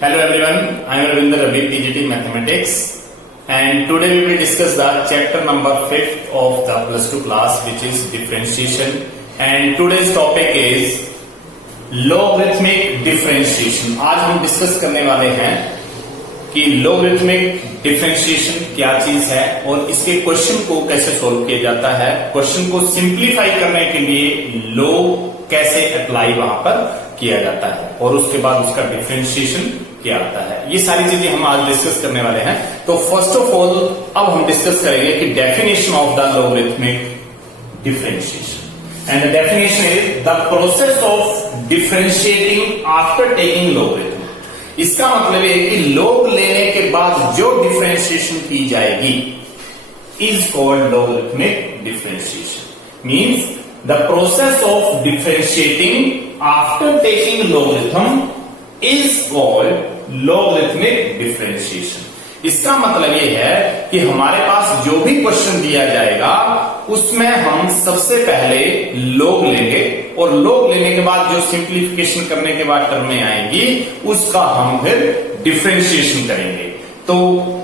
Hello everyone, I am Ravinder Ravi, PGT Mathematics, and today we will discuss the chapter number 5th of the plus 2 class, which is differentiation. And today's topic is logarithmic differentiation. आज हम discuss करने वाले हैं कि logarithmic differentiation क्या चीज है और इसके क्वेश्चन को कैसे सोल्व किया जाता है, क्वेश्चन को सिंप्लीफाई करने के लिए log कैसे अप्लाई वहां पर किया जाता है और उसके बाद उसका डिफरेंशिएशन क्या आता है। ये सारी चीजें हम आज डिस्कस करने वाले हैं। तो फर्स्ट ऑफ ऑल अब हम डिस्कस करेंगे कि definition of the logarithmic differentiation. And the definition is the process of differentiating after taking logarithm. इसका मतलब है कि लोग लेने के बाद जो डिफरेंशिएशन की जाएगी is called logarithmic differentiation. Means the process of differentiating after taking logarithm is called logarithmic differentiation. इसका मतलब ये है कि हमारे पास जो भी क्वेश्चन दिया जाएगा उसमें हम सबसे पहले log लेंगे और log लेने के बाद जो सिंप्लीफिकेशन करने के बाद टर्में आएंगी उसका हम फिर डिफरेंशिएशन करेंगे। तो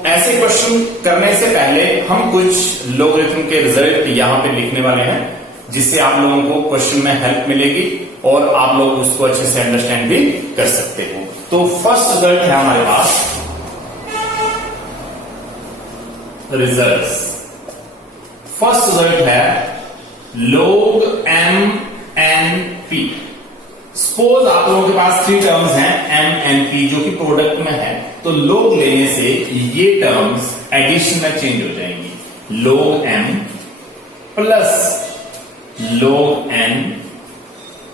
ऐसे क्वेश्चन करने से पहले हम कुछ लोगरिथम के रिजल्ट यहां पे लिखने वाले हैं जिससे आप लोगों को क्वेश्चन में हेल्प मिलेगी और आप लोग उसको अच्छे से अंडरस्टैंड भी कर सकते हो। तो फर्स्ट रिजल्ट है हमारे पास रिजल्ट्स। फर्स्ट रिजल्ट है log m n p। Suppose आप लोगों के पास 3 टर्म्स हैं m n p जो कि प्रोडक्ट में है, तो log लेने से ये टर्म्स एडिशन में चेंज हो जाएंगी। log m plus log n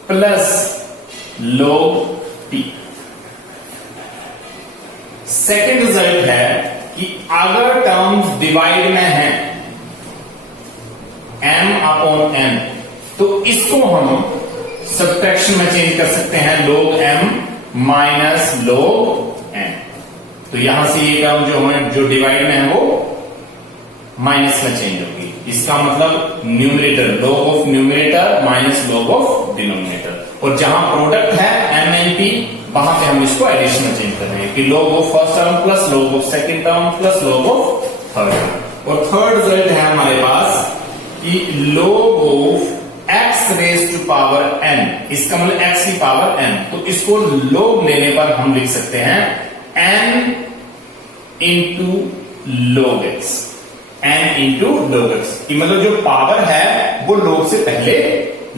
plus log p। Second result है कि अगर टर्म्स डिवाइड में है m अपॉन n तो इसको हम सब्ट्रैक्शन में चेंज कर सकते हैं log m minus log n। तो यहां से ये टर्म जो डिवाइड में है वो माइनस में चेंज होगी। इसका मतलब numerator log of numerator minus log of denominator. और जहां प्रोडक्ट है m n p वहां पे हम इसको एडिशन में चेंज कर रहे हैं कि log of first term plus log of second term plus log of third term. और थर्ड रिजल्ट है हमारे पास कि log of x raise to power n, इसका मतलब x की पावर n। तो इसको log लेने पर हम लिख सकते हैं n into log x। n into log x की मतलब जो पावर है वो log से पहले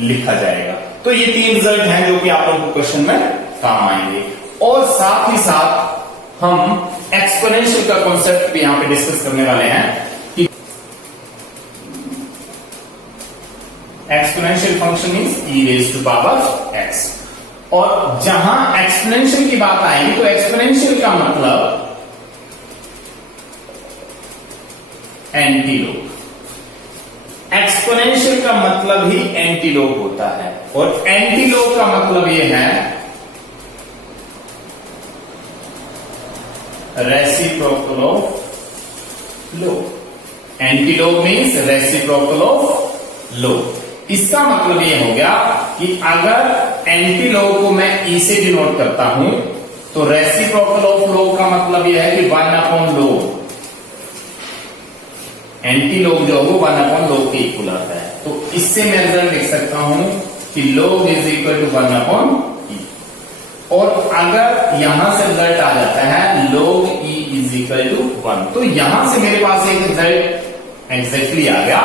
लिखा जाएगा। तो ये 3 रिजल्ट हैं जो कि आप लोगों को क्वेश्चन में काम आएंगे। और साथ ही साथ हम एक्सपोनेंशियल का कॉन्सेप्ट भी यहां पे डिस्कस करने वाले हैं कि exponential function is e raise to power x। और जहां एक्सपोनेंशियल की बात आएगी तो एक्सपोनेंशियल का मतलब एंटीलोग। एक्सपोनेंशियल का मतलब ही एंटीलोग होता है और एंटीलोग का मतलब यह है reciprocal of log। Antilog means reciprocal of log। इसका मतलब यह हो गया कि अगर एंटीलोग को मैं e से डिनोट करता हूं तो रेसिप्रोकल ऑफ log का मतलब यह है कि 1 अपॉन log। एंटीलोग जो वो 1 अपॉन log के इक्वल आता है। तो इससे मैं रिजल्ट लिख सकता हूं कि log is equal to 1 upon e। और अगर यहां से रिजल्ट आ जाता है log e is equal to 1, तो यहां से मेरे पास एक रिजल्ट एग्जैक्टली आ गया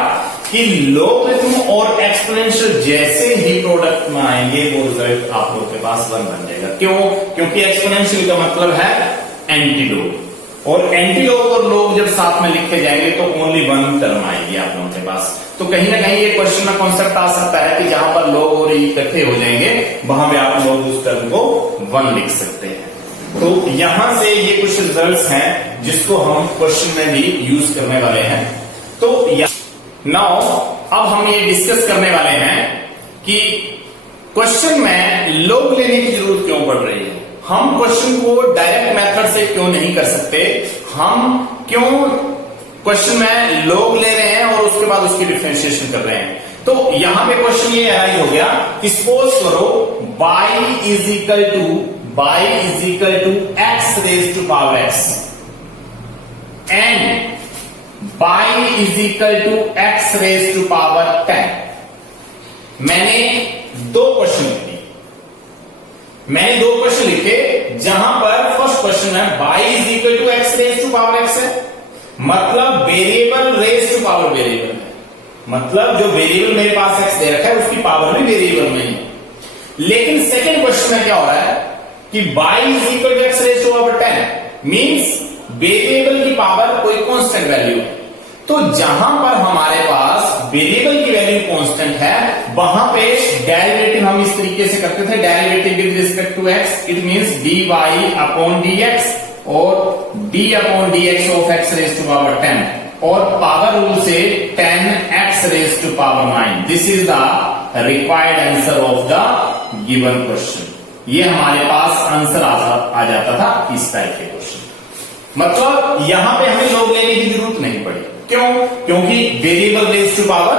कि लोगरिथम और एक्सपोनेंशियल जैसे ही प्रोडक्ट में आएंगे वो रिजल्ट आप लोग के पास 1 बन जाएगा। क्यों? क्योंकि एक्सपोनेंशियल का मतलब है एंटीलोग और एंटीलोग और लोग जब साथ में लिखे जाएंगे तो ओनली 1 टर्म आएगी आप लोगों के पास। तो कहीं ना कहीं ये क्वेश्चन में कॉन्सेप्ट आ सकता है कि जहां पर लोग और इकट्ठे हो जाएंगे वहां पे आप लोग उस टर्म को 1 लिख सकते हैं। तो यहां से ये कुछ रिजल्ट्स हैं जिसको हम क्वेश्चन में भी यूज करने वाले हैं। तो नाउ अब हम ये डिस्कस करने वाले हैं कि क्वेश्चन में लोग लेने की जरूरत क्यों पड़ रही है। हम क्वेश्चन को डायरेक्ट मेथड से क्यों नहीं कर सकते, हम क्यों क्वेश्चन में लोग ले रहे हैं और उसके बाद उसकी डिफरेंशिएशन कर रहे हैं। तो यहां पे क्वेश्चन ये अराइज हो गया कि सपोज करो y is equal to y is equal to x raised to power x and y is equal to x raised to power 10. मैंने दो क्वेश्चन लिखे जहां पर फर्स्ट क्वेश्चन है y is equal to x raised to power x है, मतलब variable raise to power variable है, मतलब जो वेरिएबल मेरे पास x दे रखा है उसकी पावर भी वेरिएबल में है। लेकिन सेकंड क्वेश्चन में क्या हो रहा है कि y is equal to x raised to power 10 means variable की पावर कोई कांस्टेंट वैल्यू है। तो जहां पर हमारे पास वेरिएबल की वैल्यू कांस्टेंट है वहां पे डेरिवेटिव हम इस तरीके से करते थे, derivative with respect to x, it means dy upon dx और d upon dx of x raise to power 10 और पावर रूल से 10x raise to power 9। This is the required answer of the given question. ये हमारे पास answer आ जाता था इस type के question. मतलब यहां पे हमें लॉग लेने की जरूरत नहीं पड़ी। क्यों? क्योंकि variable raise to power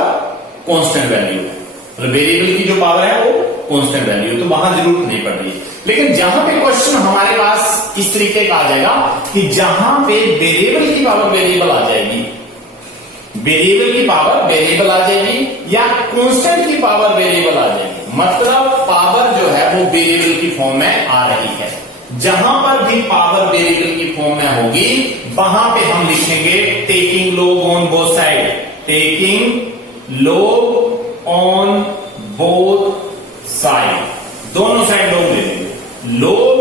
constant value है, मतलब वेरिएबल की जो पावर है वो कांस्टेंट वैल्यू है, तो वहां जरूरत नहीं पड़ रही है। लेकिन जहां पे क्वेश्चन हमारे पास इस तरीके का आ जाएगा कि जहां पे वेरिएबल की पावर वेरिएबल आ जाएगी, वेरिएबल की पावर वेरिएबल आ जाएगी या कांस्टेंट की पावर वेरिएबल आ जाएगी, मतलब पावर जो है वो वेरिएबल की फॉर्म में आ रही है। जहां पर भी पावर वेरिएबल की फॉर्म में होगी वहां पे हम लिखेंगे taking log on both side, taking log on both side, दोनों साइड लॉग ले लेंगे। log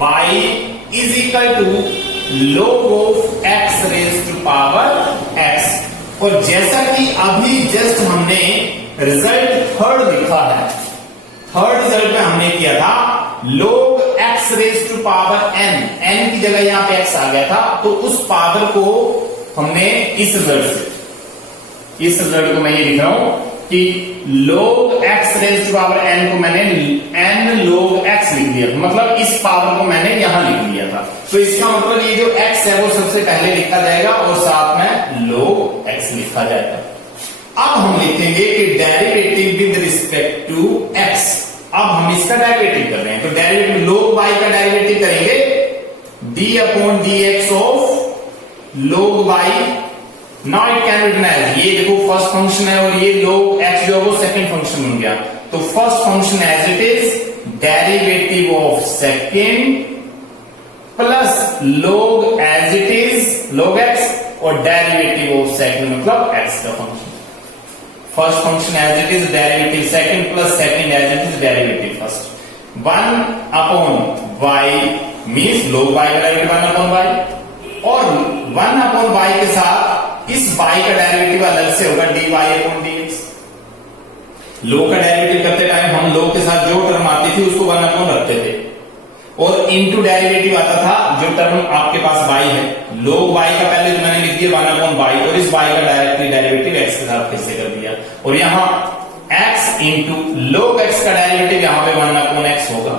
y is equal to log of x raised to power x। और जैसा कि अभी जस्ट हमने रिजल्ट थर्ड लिखा है, थर्ड रिजल्ट में हमने किया था log x raised to power n, n की जगह यहां पे x आ गया था, तो उस पावर को हमने इस रिजल्ट को मैं ये लिख रहा हूं कि log x raised to power n को मैंने n log x लिख दिया, मतलब इस पावर को मैंने यहां लिख दिया था। तो इसका मतलब ये जो x है वो सबसे पहले लिखा जाएगा और साथ में log x लिखा जाएगा। अब हम लिखेंगे कि derivative with respect to x। अब हम इसका डेरिवेटिव कर रहे हैं, तो डेरिवेटिव log y का डेरिवेटिव करेंगे d upon dx of log y। Now it can written as, ये देखो फर्स्ट फंक्शन है और ये log x जो है वो सेकंड फंक्शन बन गया, तो first function as it is derivative of second plus log as it is log x और डेरिवेटिव ऑफ सेकंड मतलब x का function. First function as it is derivative second plus second as it is derivative first. 1 upon y means log y का derivative 1 upon y और 1 upon y के साथ इस y का derivative अलग से होगा dy अपॉन dx। log का डेरिवेटिव करते टाइम हम log के साथ जो टर्म आती थी उसको 1 अपॉन रखते थे और इनटू डेरिवेटिव आता था जो टर्म आपके पास y है, log y का पहले तो मैंने लिख दिया 1 अपॉन y और इस y का डायरेक्टली डेरिवेटिव x के साथ फिर से कर दिया और यहां x इंटू log x का डेरिवेटिव यहां पे 1 अपॉन x होगा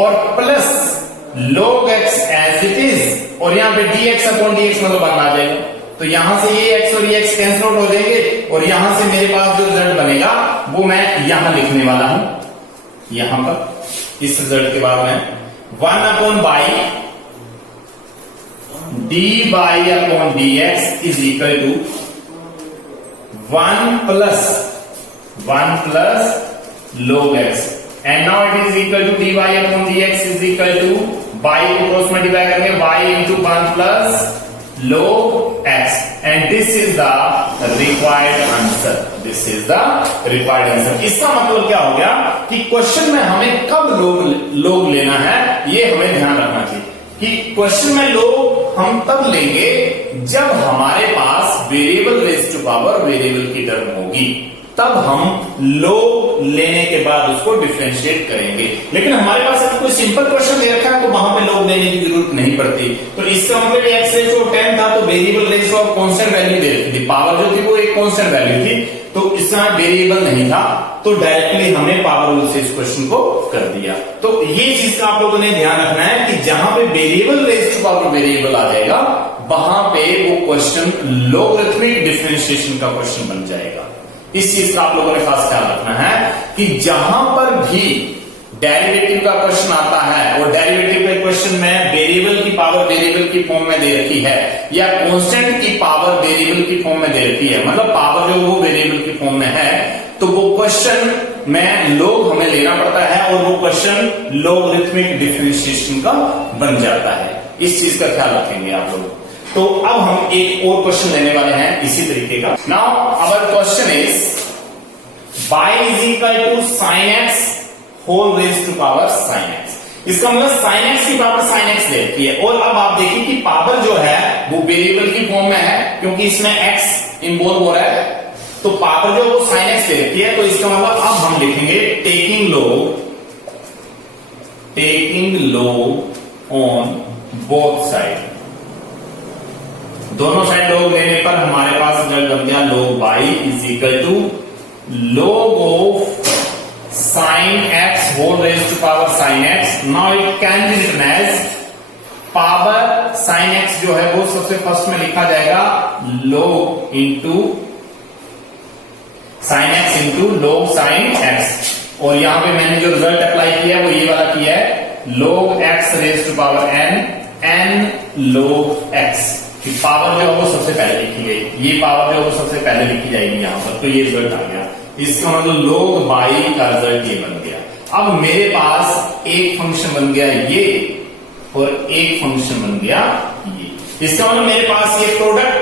और plus log x as it is और यहां पे dx अपॉन dx मतलब 1 आ जाएगा। तो यहां से ये x और ये x कैंसिल आउट हो जाएंगे और यहां से मेरे पास जो रिजल्ट बनेगा वो मैं यहां लिखने वाला हूं, यहां पर इस रिजल्ट के बाद में 1 upon y dy upon dx is equal to 1 plus log x and now it is equal to dy upon dx is equal to y को क्रॉस मल्टीप्लाई करेंगे y into 1 plus log x and this is the required answer, this is the required answer। इसका मतलब क्या हो गया कि question में हमें कब log लेना है ये हमें ध्यान रखना चाहिए कि क्वेश्चन में log हम तब लेंगे जब हमारे पास variable raise to power variable की टर्म होगी, तब हम log लेने के बाद उसको डिफरेंशिएट करेंगे। लेकिन हमारे पास अगर कोई सिंपल क्वेश्चन दे रखा है तो वहां पे log लेने की जरूरत नहीं पड़ती। तो इसका मतलब x रेज टू 10 था तो variable raise to constant value दे रखी थी, पावर जो थी वो एक कांस्टेंट वैल्यू थी, तो इसमें वेरिएबल नहीं था तो डायरेक्टली हमने पावर रूल से इस क्वेश्चन को कर दिया। तो ये चीज का आप लोगों ने ध्यान रखना है कि जहां पे variable raise to power variable आ जाएगा वहां पे वो क्वेश्चन लॉगरिथमिक डिफरेंशिएशन का क्वेश्चन बन जाएगा। इस चीज का आप लोगों ने खास ख्याल रखना है कि जहां पर भी डेरिवेटिव का क्वेश्चन आता है और डेरिवेटिव के क्वेश्चन में वेरिएबल की पावर वेरिएबल की फॉर्म में दे रखी है या कांस्टेंट की पावर वेरिएबल की फॉर्म में दे रखी है, मतलब पावर जो वो वेरिएबल की फॉर्म में है, तो वो क्वेश्चन में लोग हमें लेना पड़ता है और वो क्वेश्चन लॉगरिथमिक डिफरेंशिएशन का बन जाता है। इस चीज का ख्याल रखेंगे आप लोग। तो अब हम एक और क्वेश्चन लेने वाले हैं इसी तरीके का। Now our question is y is equal to sine x whole raise to power sine x. इसका मतलब साइन एक्स की पावर साइन एक्स दे रखी है और अब आप देखिए कि पावर जो है वो वेरिएबल की फॉर्म में है क्योंकि इसमें x इन्वॉल्व हो रहा है, तो पावर जो वो साइन एक्स दे रखी है। तो इसका मतलब अब हम लिखेंगे taking log on both side. दोनों साइड log लेने पर हमारे पास रिजल्ट बन गया log y is equal to log of sine x whole raise to power sine x. Now it can be written as power sine x जो है वो सबसे फर्स्ट में लिखा जाएगा log into sine x into log sine x, और यहां पे मैंने जो रिजल्ट अप्लाई किया वो ये वाला किया है log x raise to power n log x। Power जो है वो सबसे पहले लिखी गई, ये पावर जो है वो सबसे पहले लिखी जाएगी यहां पर, तो ये रिजल्ट आ गया। इसका मतलब log y का रिजल्ट ये बन गया। अब मेरे पास एक फंक्शन बन गया ये और एक फंक्शन बन गया ये, इसका मतलब मेरे पास ये प्रोडक्ट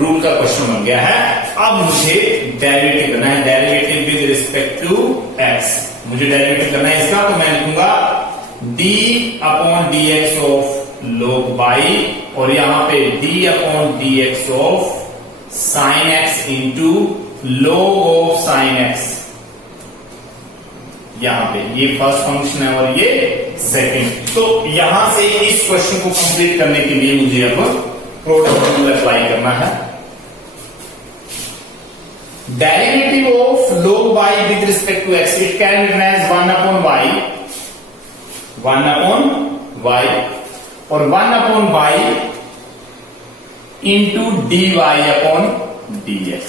रूल का क्वेश्चन बन गया है। अब मुझे डेरिवेटिव करना है, derivative with respect to x। मुझे डेरिवेटिव करना है इसका, तो मैं लिखूंगा d upon dx of log y और यहां पे d upon dx of sine x into log of sine x. यहां पे ये फर्स्ट फंक्शन है और ये सेकंड। तो यहां से इस क्वेश्चन को कंप्लीट करने के लिए मुझे अब प्रोडक्ट रूल अप्लाई करना है। Derivative of log y with respect to x it can written as 1 upon y और 1 upon y into dy upon dx,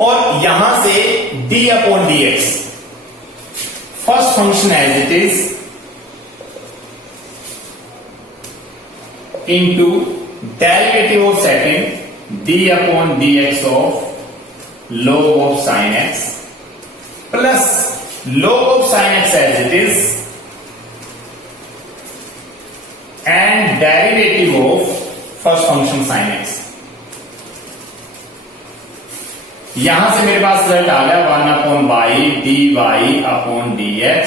और यहां से d upon dx first function as it is into derivative of second d upon dx of log of sine x plus log of sine x as it is and derivative of first function sine x. यहां से मेरे पास result आ गया 1 upon y dy upon dx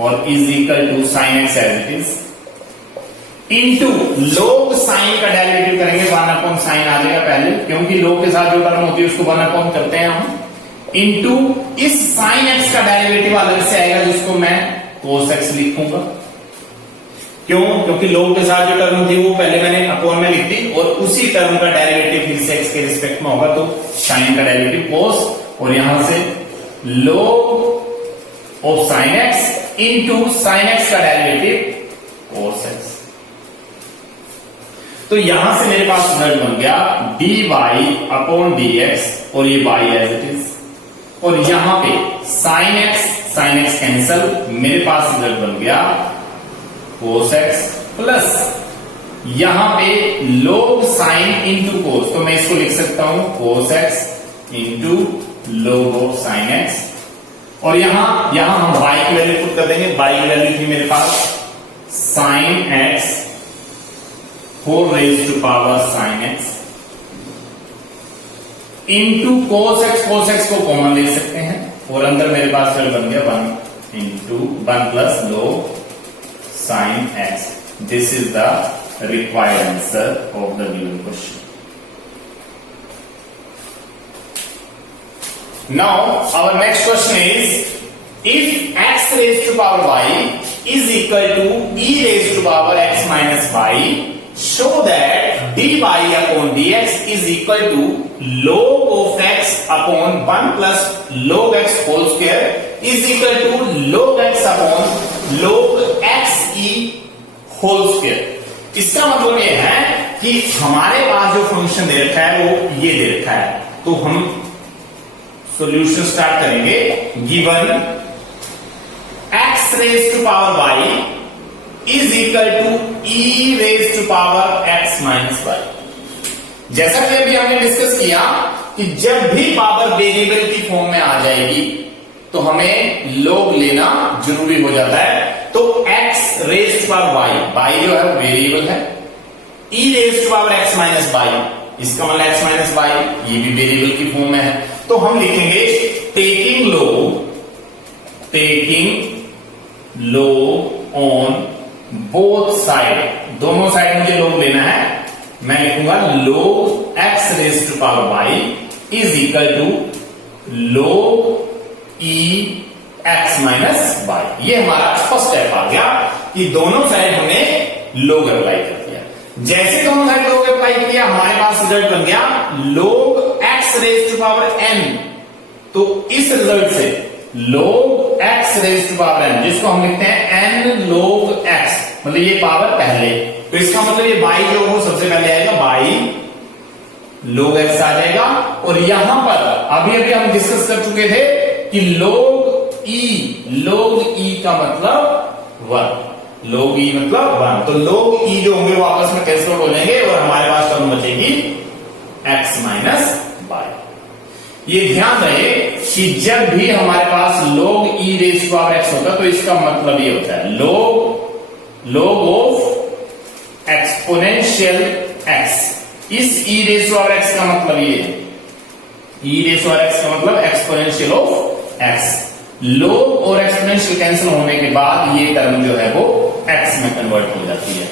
और is equal to sine x as it is into log sine का derivative करेंगे 1 upon sine आ जाएगा पहले, क्योंकि log के साथ जो टर्म होती है उसको 1 अपॉन करते हैं हम, इंटू इस साइन एक्स का डेरिवेटिव अलग से आएगा जिसको मैं cos x लिखूंगा। क्यों? क्योंकि log के साथ जो टर्म थी वो पहले मैंने अपॉन में लिख दी और उसी टर्म का डेरिवेटिव फिर से x के रिस्पेक्ट में होगा, तो साइन का डेरिवेटिव cos और यहां से log of sine x into sine x का डेरिवेटिव cos x। तो यहां से मेरे पास रिजल्ट बन गया dy अपॉन dx और ये y एज इट इज, और यहां पे साइन x कैंसल, मेरे पास रिजल्ट बन गया cos x प्लस यहां पे log साइन इंटू cos, तो मैं इसको लिख सकता हूं cos x into log of sine x, और यहां हम y की वैल्यू पुट कर देंगे। y की वैल्यू थी मेरे पास sine x whole raise to power sine x into cos x को कॉमन ले सकते हैं और अंदर मेरे पास बन गया 1 into 1 plus log sin x. This is the required answer of the given question. Now our next question is, if x raised to power y is equal to e raised to power x minus y, show that dy upon dx is equal to log of x upon 1 plus log x whole square is equal to log x upon log x e whole square। इसका मतलब ये है कि हमारे पास जो function दे रखा है वो ये दे रखा है, तो हम सॉल्यूशन स्टार्ट करेंगे। Given x raise to power y is equal to e raise to power x minus y। जैसा कि अभी हमने डिस्कस किया कि जब भी पावर वेरिएबल की फॉर्म में आ जाएगी तो हमें log लेना जरूरी हो जाता है। तो x raise to power y जो है वेरिएबल है, e raise to power x minus y, इसका मतलब x माइनस y ये भी वेरिएबल की फॉर्म में है। तो हम लिखेंगे taking log on both side, दोनों साइड मुझे log लेना है। मैं लिखूंगा log x raise to power y is equal to log e x minus y। ये हमारा फर्स्ट स्टेप आ गया कि दोनों साइड हमने log अप्लाई कर दिया। जैसे दोनों साइड log अप्लाई किया हमारे पास रिजल्ट बन गया log x raise to power n। तो इस रिजल्ट से log x raise to power n, जिसको हम लिखते हैं n log x, मतलब ये पावर पहले, तो इसका मतलब ये y जो हो सबसे पहले आएगा y log x आ जाएगा। और यहां पर अभी हम डिस्कस कर चुके थे कि log e का मतलब 1, log e मतलब 1, तो log e जो होंगे वो आपस में कैंसिल हो जाएंगे और हमारे पास टर्म बचेगी x माइनस y। ये ध्यान रहे कि जब भी हमारे पास log e raise to power x होता है तो इसका मतलब ये होता है log ऑफ एक्सपोनेंशियल x। इस e raise to power x का मतलब ये है, e raise to power x का मतलब एक्सपोनेंशियल ऑफ x। log और एक्सपोनेंशियल कैंसिल होने के बाद ये टर्म जो है वो x में कन्वर्ट हो जाती है।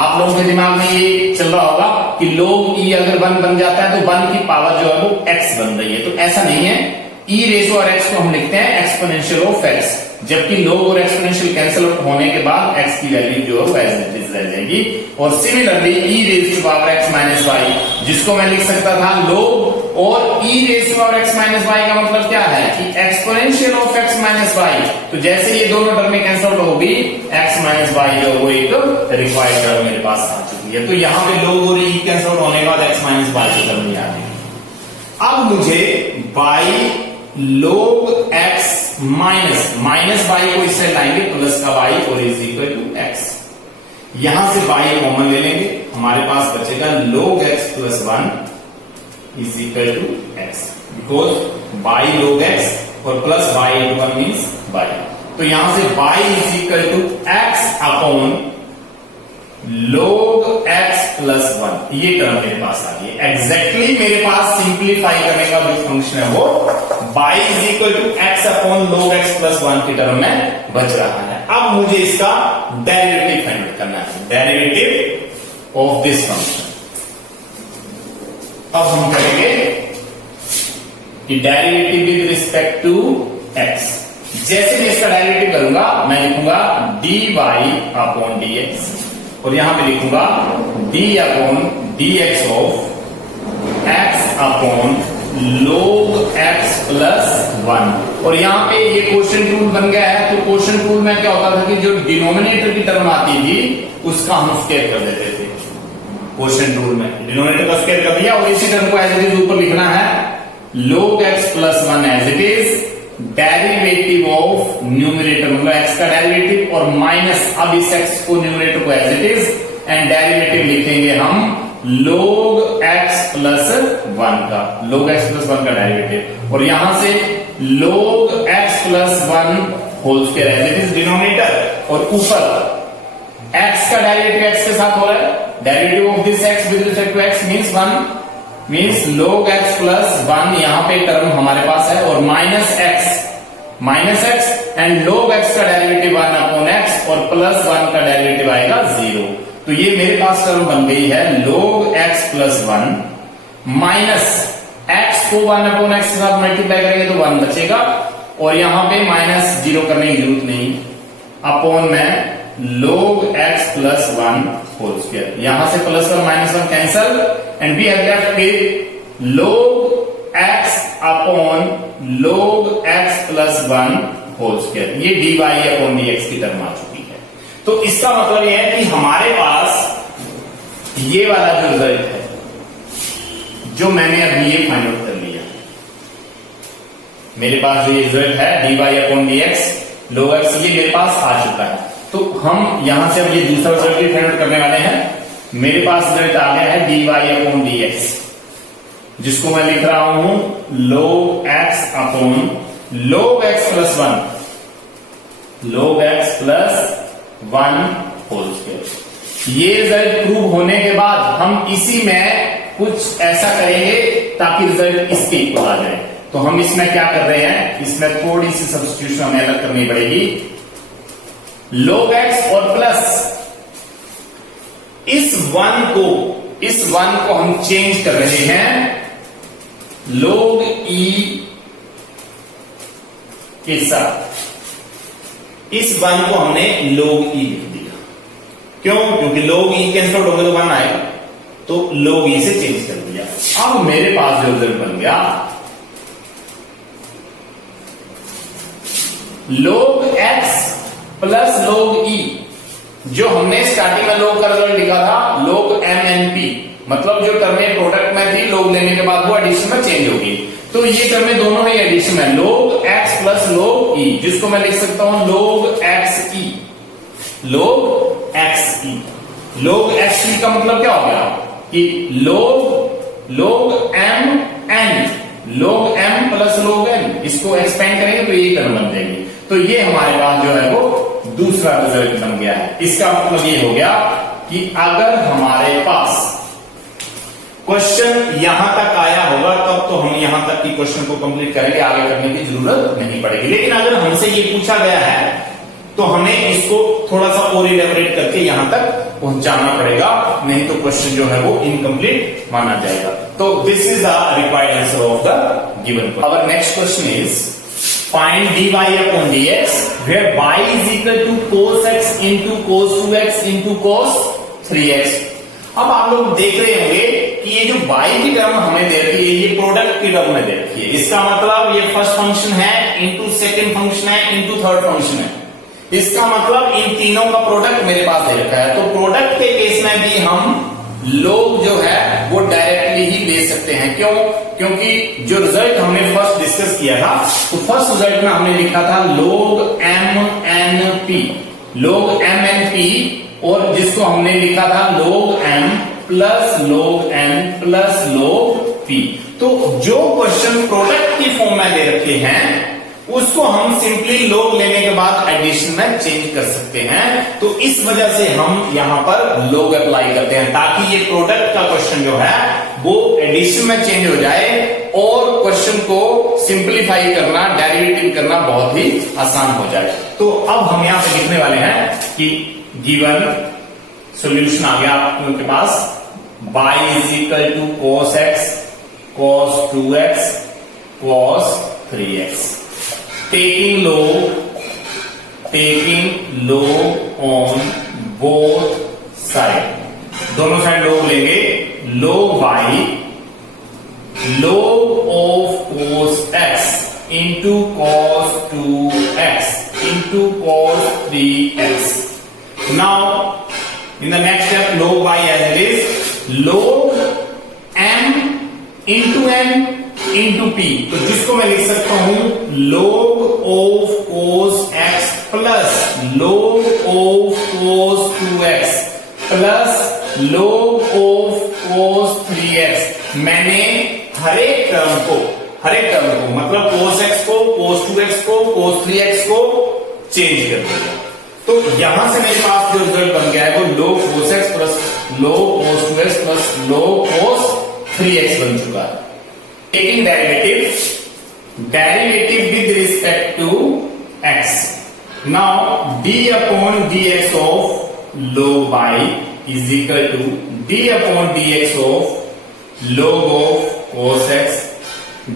आप लोगों के दिमाग में ये चल रहा होगा कि log e अगर 1 बन जाता है तो 1 की पावर जो है वो x बन रही है, तो ऐसा नहीं है। e रेज़ और x को हम लिखते हैं एक्सपोनेंशियल ऑफ x, जबकि log और एक्सपोनेंशियल कैंसिल होने के बाद x की वैल्यू जो है वो एज इट इज रह जाएगी। और similarly e raise to power x minus y, जिसको मैं लिख सकता था log और e raise to power x minus y का मतलब क्या है कि exponential of x minus y। तो जैसे ये दोनों टर्म में कैंसिल होगी x माइनस y जो वो एक रिक्वायर्ड टर्म मेरे पास आ चुकी है। तो यहाँ पे log और e कैंसिल होने के बाद x माइनस y की टर्म आ गई। अब मुझे y log x minus y को इससे लाएंगे प्लस का y और इज इक्वल टू x। यहां से y कॉमन ले लेंगे, हमारे पास बचेगा log x plus 1 is equal to x, because y log x और plus y into 1 means y। तो यहां से y is equal to x upon log x plus 1, ये टर्म मेरे पास आ गई। एग्जैक्टली मेरे पास सिंप्लीफाई करने का जो फंक्शन है वो y is equal to x upon log x plus 1 की टर्म में बच रहा है। अब मुझे इसका डेरिवेटिव फाइंड करना है, डेरिवेटिव ऑफ दिस फंक्शन। अब हम करेंगे कि derivative with respect to x। जैसे मैं इसका डेरिवेटिव करूंगा मैं लिखूंगा dy अपॉन dx और यहां पे लिखूंगा d upon dx of x upon log x plus 1। और यहां पे ये क्वोशिएंट रूल बन गया है। तो क्वोशिएंट रूल में क्या होता था कि जो डिनोमिनेटर की टर्म आती थी उसका हम स्क्वायर कर देते थे। क्वोशिएंट रूल में डिनोमिनेटर का स्क्वायर कर दिया और इसी टर्म को एज इट इज ऊपर लिखना है log x plus 1 as it is derivative of numerator, मतलब x का डेरिवेटिव और माइनस अब इस x को न्यूमरेटर को as it is and derivative लिखेंगे हम log x प्लस 1 का, log x प्लस 1 का डेरिवेटिव और यहां से log x plus 1 whole square as it is denominator और ऊपर x का डेरिवेटिव x के साथ हो रहा है, derivative of this x with respect to x means 1 means log x plus 1 यहां पे टर्म हमारे पास है और minus x and log x का डेरिवेटिव 1 अपॉन x और प्लस 1 का डेरिवेटिव आएगा 0। तो ये मेरे पास टर्म बन गई है log x plus 1 minus x को 1 अपॉन x के साथ मल्टीप्लाई करेंगे तो 1 बचेगा और यहां पे माइनस 0 करने की जरूरत नहीं, अपॉन में log x plus 1 whole square, यहां से प्लस और minus 1 cancel and we have left with log x upon log x plus 1 whole square. ये dy अपॉन dx की टर्म आ चुकी है। तो इसका मतलब यह है कि हमारे पास ये वाला जो रिजल्ट है जो मैंने अभी ये फाइंड आउट कर लिया, मेरे पास जो रिजल्ट है dy upon dx log x ये मेरे पास आ चुका है। तो हम यहां से अब ये दूसरा रिजल्ट भी फाइंड आउट करने वाले हैं। मेरे पास रिजल्ट आ गया है dy अपॉन dx, जिसको मैं लिख रहा हूं log x upon log x plus 1 log x plus 1 whole square. ये रिजल्ट प्रूव होने के बाद हम इसी में कुछ ऐसा करेंगे ताकि रिजल्ट इसके इक्वल आ जाए। तो हम इसमें क्या कर रहे हैं, इसमें थोड़ी सी सब्स्टिट्यूशन हमें अलग करनी पड़ेगी। log x और प्लस इस वन को हम चेंज कर रहे हैं log e के साथ। इस वन को हमने log e लिख दिया। क्यों? क्योंकि log e कैंसिल आउट होगा तो 1 आएगा, तो log e से चेंज कर दिया। अब मेरे पास जो रिजल्ट बन गया log x plus log e, जो हमने स्टार्टिंग में log का रिजल्ट लिखा था log mnp, मतलब जो टर्में प्रोडक्ट में थी log लेने के बाद वो एडिशन में चेंज होगी। तो ये टर्में दोनों ही एडिशन है log x plus log e, जिसको मैं लिख सकता हूं log xe। log xe का मतलब क्या हो गया कि log m plus log n, इसको एक्सपेंड करेंगे तो ये टर्म बन जाएगी। तो ये हमारे पास जो है वो दूसरा रिजल्ट बन गया है। इसका मतलब ये हो गया कि अगर हमारे पास क्वेश्चन यहां तक आया होगा तब तो हम यहां तक की क्वेश्चन को कंप्लीट करेंगे, आगे करने की जरूरत नहीं पड़ेगी। लेकिन अगर हमसे ये पूछा गया है तो हमें इसको थोड़ा सा और इलेबोरेट करके यहां तक पहुंचाना पड़ेगा, नहीं तो क्वेश्चन जो है वो इनकम्प्लीट माना जाएगा। तो this is the required answer of the given question. Our next question is find dy upon dx where y is equal to cos x into cos 2x into cos 3x। अब आप लोग देख रहे होंगे कि ये जो y की टर्म हमें दे रखी है ये प्रोडक्ट की टर्म में दे रखी है। इसका मतलब ये फर्स्ट फंक्शन है इंटू सेकेंड फंक्शन है इंटू थर्ड फंक्शन है। इसका मतलब इन तीनों का प्रोडक्ट मेरे पास दे रखा है। तो प्रोडक्ट के केस में भी हम log जो है वो डायरेक्टली ही ले सकते हैं। क्यों? क्योंकि जो रिजल्ट हमने फर्स्ट डिस्कस किया था तो फर्स्ट रिजल्ट में हमने लिखा था log mnp, और जिसको हमने लिखा था log m plus log n plus log p। तो जो क्वेश्चन प्रोडक्ट की फॉर्म में दे रखे हैं उसको हम सिंपली log लेने के बाद एडिशन में चेंज कर सकते हैं। तो इस वजह से हम यहां पर log अप्लाई करते हैं ताकि ये प्रोडक्ट का क्वेश्चन जो है वो एडिशन में चेंज हो जाए और क्वेश्चन को सिंपलीफाई करना, डेरिवेटिव करना बहुत ही आसान हो जाए। तो अब हम यहां पे लिखने वाले हैं कि गिवन सॉल्यूशन आ गया आप लोगों के पास y is equal to cos x cos 2x cos 3x। taking log on both side, दोनों साइड log लेंगे। log y log of cos x into cos 2x into cos 3x। now in the next step log y as it is log m into n into p, तो जिसको मैं लिख सकता हूं log of cos x plus log of cos 2x plus log of cos 3x। मैंने हर एक term को मतलब cos x को cos 2x को cos 3x को चेंज कर दिया। तो यहां से मेरे पास जो रिजल्ट बन गया है वो log cos x plus log cos 2x plus log cos 3x बन चुका है। Taking derivative with respect to x, now d upon dx of log y is equal to d upon dx of log of cos x,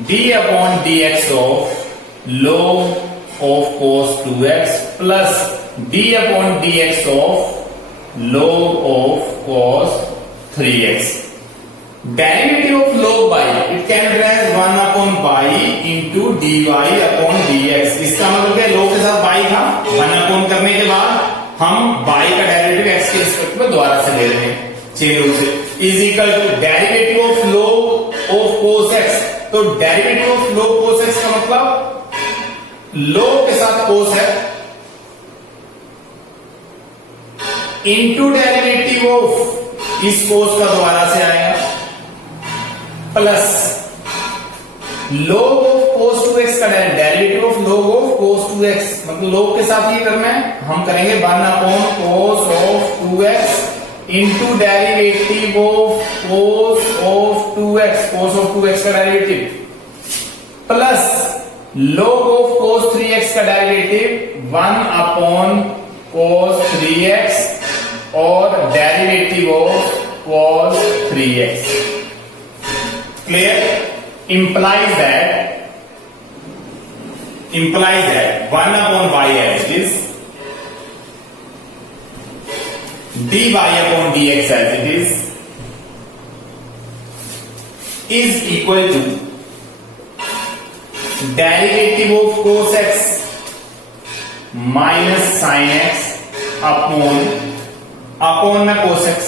d upon dx of log of cos 2x plus d upon dx of log of cos 3x। Derivative of log y it can be as 1 upon y into dy upon dx। इसका मतलब क्या, log के साथ y था, 1 upon करने के बाद हम y का डेरिवेटिव x के रिस्पेक्ट में दोबारा से ले रहे हैं चेन रूल से, is equal to derivative of log of cos x। तो derivative of log cos x का मतलब log के साथ cos है इनटू डेरिवेटिव ऑफ इस cos का दोबारा से आएगा plus log of cos 2x का derivative of log of cos 2x, मतलब log के साथ ही करना है, हम करेंगे 1 upon cos of 2x into derivative of cos of 2x, cos of 2x का derivative plus log of cos 3x का डेरिवेटिव 1 अपॉन cos 3x और derivative of cos 3x. Clear? Implies that 1 upon y as it is, dy upon dx as it is equal to derivative of cos x minus sin x upon में cos x,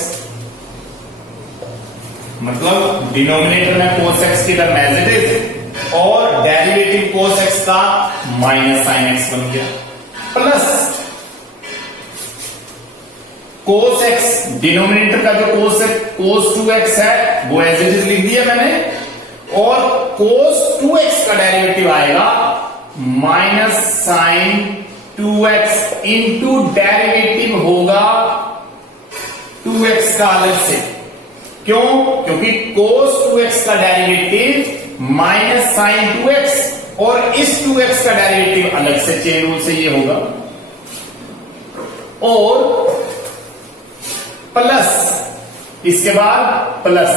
मतलब denominator में cos x की term as it is और derivative cos x का minus sin x बन गया plus cos x, denominator का जो cos 2x है वो एज इट इज लिख दिया मैंने, और cos 2x का डेरिवेटिव आएगा minus sin 2x into derivative होगा 2x का अलग से. क्यों? क्योंकि cos 2x का डेरिवेटिव माइनस sin 2x और इस 2x का डेरिवेटिव अलग से चेन रूल से ये होगा, और प्लस इसके बाद प्लस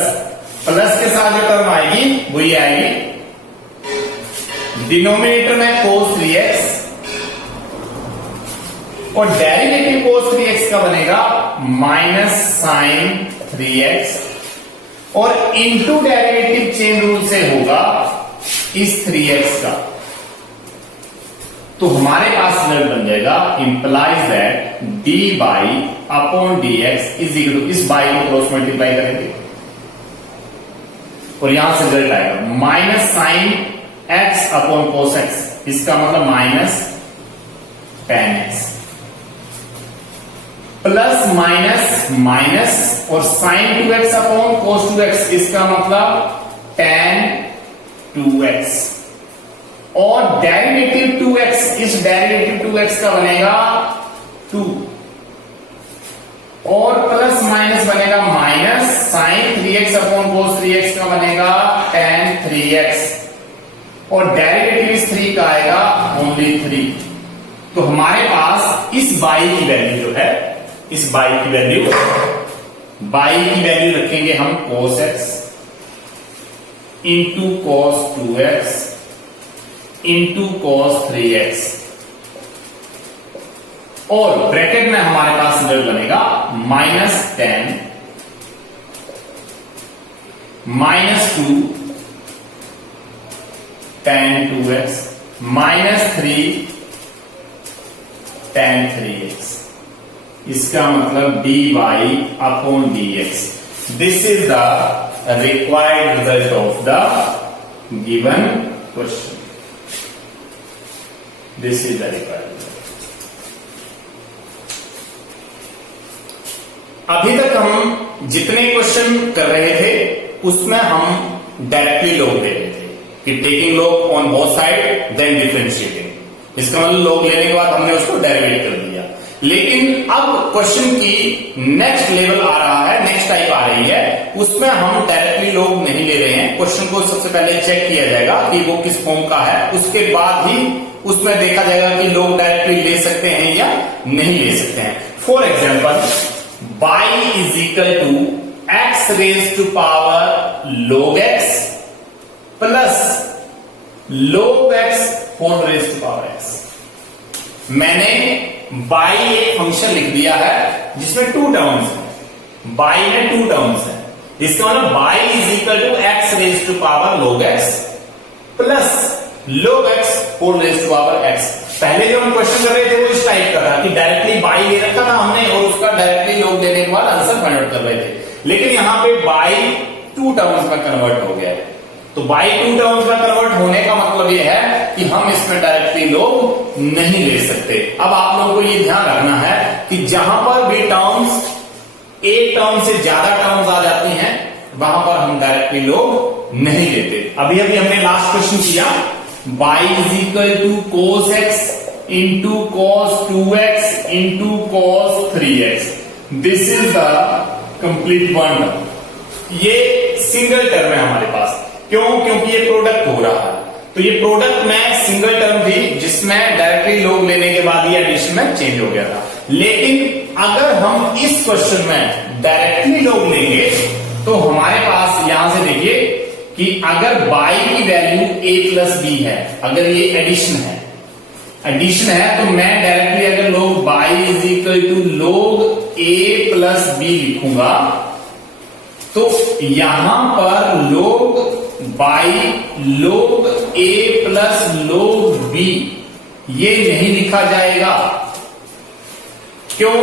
के साथ जो टर्म आएगी वो ये आएगी, डिनोमिनेटर में cos 3x और डेरिवेटिव cos 3x का बनेगा माइनस sin 3x और इनटू डेरिवेटिव चेन रूल से होगा इस 3x का. तो हमारे पास रिजल्ट बन जाएगा implies that dy upon dx is equal to, इस बाई को क्रॉस मल्टीप्लाई करेंगे और यहां से रिजल्ट आएगा minus sine x upon cos x, इसका मतलब minus tan x plus minus minus और sin 2x upon cos 2x, इसका मतलब tan 2x और डेरिवेटिव 2x, इस डेरिवेटिव 2x का बनेगा 2 और प्लस माइनस बनेगा minus sin 3x upon cos 3x का बनेगा tan 3x और डेरिवेटिव इस 3 का आएगा ओनली 3. तो हमारे पास इस बाई की वैल्यू जो है, इस बाई की वैल्यू रखेंगे हम cos x into cos 2x into cos 3x और ब्रैकेट में हमारे पास रिजल्ट बनेगा minus 10 minus 2 tan 2x minus 3 tan 3x, इसका मतलब dy upon dx. This is the required result of the given question. This is the required result. अभी तक हम जितने क्वेश्चन कर रहे थे उसमें हम डायरेक्टली लॉग दे रहे थे कि taking log on both side then differentiating. इसका मतलब लॉग लेने के बाद हमने उसको डेरिवेट कर दिया. लेकिन अब क्वेश्चन की नेक्स्ट लेवल आ रहा है, नेक्स्ट टाइप आ रही है, उसमें हम डायरेक्टली लॉग नहीं ले रहे हैं. क्वेश्चन को सबसे पहले चेक किया जाएगा कि वो किस फॉर्म का है, उसके बाद ही उसमें देखा जाएगा कि लॉग डायरेक्टली ले सकते हैं या नहीं ले सकते हैं. For example y is equal to x raise to power log x plus log x whole raise to power x. मैंने y एक फंक्शन लिख दिया है जिसमें 2 टर्म्स है, y में 2 टर्म्स है. इसका मतलब y is equal to x raise to power log x plus log x whole raise to power x. पहले जो हम क्वेश्चन कर रहे थे वो इस टाइप का था कि डायरेक्टली y ले रखा था हमने और उसका डायरेक्टली log देने के बाद आंसर फाइंड आउट कर रहे थे. लेकिन यहां पे y 2 टर्म्स में कन्वर्ट हो गया है. तो बाई टू टर्म्स में कन्वर्ट होने का मतलब ये है कि हम इसमें डायरेक्टली लोग नहीं ले सकते। अब आप लोगों को ये ध्यान रखना है कि जहां पर भी टर्म्स एक टर्म से ज्यादा टर्म्स आ जाती हैं वहां पर हम डायरेक्टली लोग नहीं लेते। अभी अभी हमने लास्ट क्वेश्चन किया, y is equal to cos x into cos 2x into cos 3x। This is the complete one term. ये सिंगल टर्म है हमारे पास, क्यों? क्योंकि ये प्रोडक्ट हो रहा है। तो ये प्रोडक्ट में सिंगल टर्म थी जिसमें डायरेक्टली लोग लेने के बाद ये एडिशन में चेंज हो गया था। लेकिन अगर हम इस क्वेश्चन में डायरेक्टली लोग लेंगे तो हमारे पास यहां से देखिए कि अगर y की वैल्यू a प्लस बी है, अगर ये एडिशन है तो मैं डायरेक्टली अगर लोग y is equal to log a plus B लिखूंगा तो यहां पर लोग y लोग a प्लस लोग b ये नहीं लिखा जाएगा। क्यों?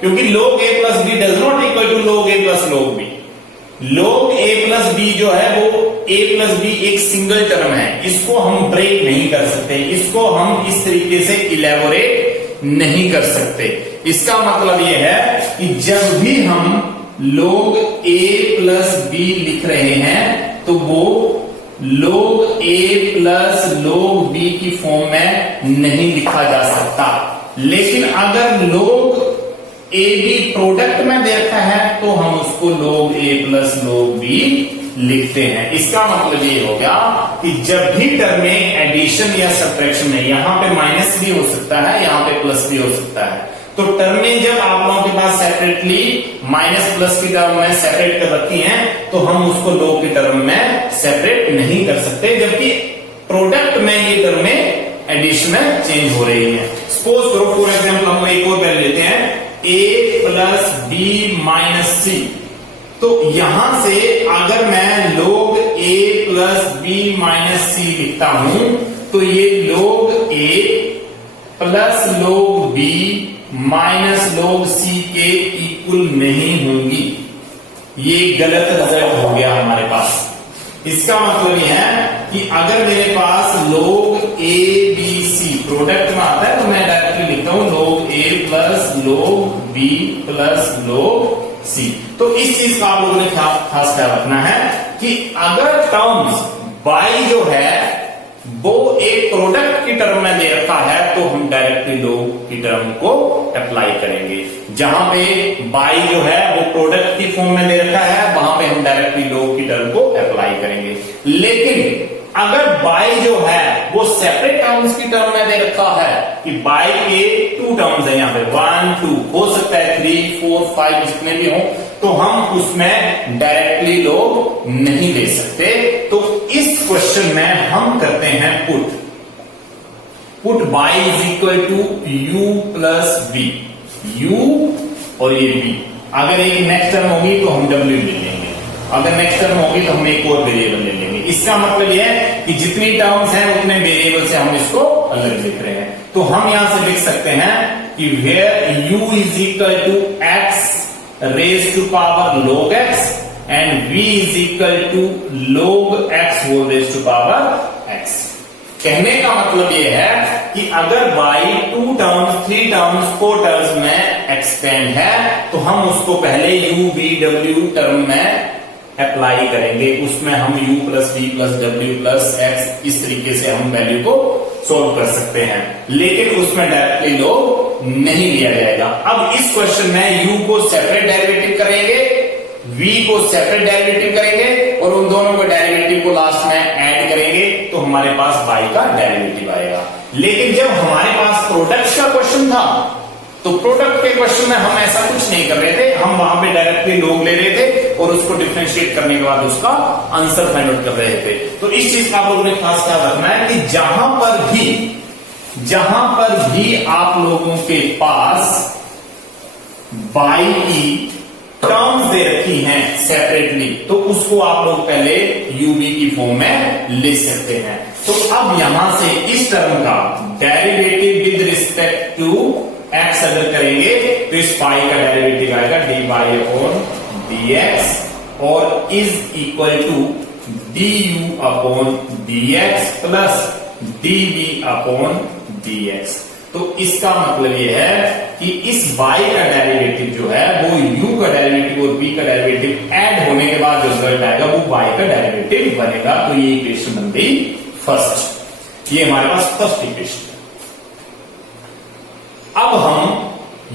क्योंकि log a plus b does not equal to log a plus log b। Log a plus b जो है वो a प्लस बी एक सिंगल टर्म है, इसको हम ब्रेक नहीं कर सकते, इसको हम इस तरीके से इलेबोरेट नहीं कर सकते। इसका मतलब यह है कि जब भी हम लोग a प्लस बी लिख रहे हैं तो वो लोग a प्लस लोग b की फॉर्म में नहीं लिखा जा सकता। लेकिन अगर लोग ए बी प्रोडक्ट में दे रखा है तो हम उसको लोग ए प्लस लोग बी लिखते हैं। इसका मतलब ये हो गया कि जब भी टर्म में एडिशन या सब्ट्रैक्शन है, यहां पे माइनस भी हो सकता है, यहां पे प्लस भी हो सकता है, तो टर्म में जब आप लोगों के पास सेपरेटली माइनस प्लस की टर्म में सेपरेट कर रखी है तो हम उसको लोग की टर्म में सेपरेट नहीं कर सकते, जबकि प्रोडक्ट में ये टर्म में एडिशन में चेंज हो रही है। सपोज करो फॉर एग्जाम्पल हम एक और वैल्यू लेते हैं a प्लस बी माइनस सी। तो यहां से अगर मैं लोग a प्लस बी माइनस सी लिखता हूं तो ये लोग a plus log b minus लोग c के इक्वल नहीं होंगी। ये गलत रिजल्ट हो गया हमारे पास। इसका मतलब यह है कि अगर मेरे पास लोग a b c प्रोडक्ट में आता है तो मैं डायरेक्टली लिखता हूं लोग a plus log b plus लोग c। तो इस चीज का आप लोगों ने खास ख्याल रखना है कि अगर टर्म्स y जो है वो एक प्रोडक्ट की टर्म में दे रखा है तो हम डायरेक्टली लोग की टर्म को अप्लाई करेंगे। जहां पे y जो है वो प्रोडक्ट की फॉर्म में दे रखा है वहां पे हम डायरेक्टली लोग की टर्म को अप्लाई करेंगे। लेकिन अगर y जो है वो सेपरेट टर्म्स की टर्म में दे रखा है कि y के टू टर्म्स है, यहां पे 1 2 हो सकता है 3 4 5 जितने भी हो, तो हम उसमें डायरेक्टली लोग नहीं ले सकते। तो इस क्वेश्चन में हम करते हैं put y is equal to u plus b, u और ये b। अगर एक नेक्स्ट टर्म होगी तो हम w ले लेंगे, अगर नेक्स्ट टर्म होगी तो हम एक और वेरिएबल ले लेंगे। इसका मतलब यह है कि जितनी टर्म्स हैं उतने वेरिएबल से हम इसको अलग लिख रहे हैं। तो हम यहां से लिख सकते हैं कि where u is equal to x raise to power log x and v is equal to log x whole raise to power x। कहने का मतलब यह है कि अगर y 2 टर्म्स 3 टर्म्स 4 टर्म्स में एक्सपेंड है तो हम उसको पहले u v w टर्म में अप्लाई करेंगे, उसमें हम u plus v plus w plus x इस तरीके से हम वैल्यू को सोल्व कर सकते हैं। लेकिन उसमें डायरेक्टली लोग नहीं लिया जाएगा। अब इस क्वेश्चन में u को सेपरेट डेरिवेटिव करेंगे, v को सेपरेट डेरिवेटिव करेंगे और उन दोनों को डेरिवेटिव को लास्ट में ऐड करेंगे तो हमारे पास y का डेरिवेटिव आएगा। लेकिन जब हमारे पास प्रोडक्ट का क्वेश्चन था तो प्रोडक्ट के क्वेश्चन में हम ऐसा कुछ नहीं कर रहे थे, हम वहां पे डायरेक्टली लोग ले रहे थे और उसको डिफरेंशिएट करने के बाद उसका आंसर फाइंड आउट कर रहे थे। तो इस चीज का आप लोगों ने खास ख्याल रखना है कि जहां पर भी आप लोगों के पास y की टर्म्स दे रखी हैं सेपरेटली तो उसको आप लोग पहले u v की फॉर्म में ले सकते हैं। तो अब यहां से इस टर्म का derivative with respect to x अगर करेंगे तो इस पाई का डेरिवेटिव आएगा dy अपॉन dx और is equal to du upon dx plus dv upon dx। तो इसका मतलब ये है कि इस y का डेरिवेटिव जो है वो u का डेरिवेटिव और v का डेरिवेटिव ऐड होने के बाद जो रिजल्ट आएगा वो y का डेरिवेटिव बनेगा। तो ये इक्वेशन बन गई फर्स्ट, ये हमारे पास फर्स्ट इक्वेशन है। अब हम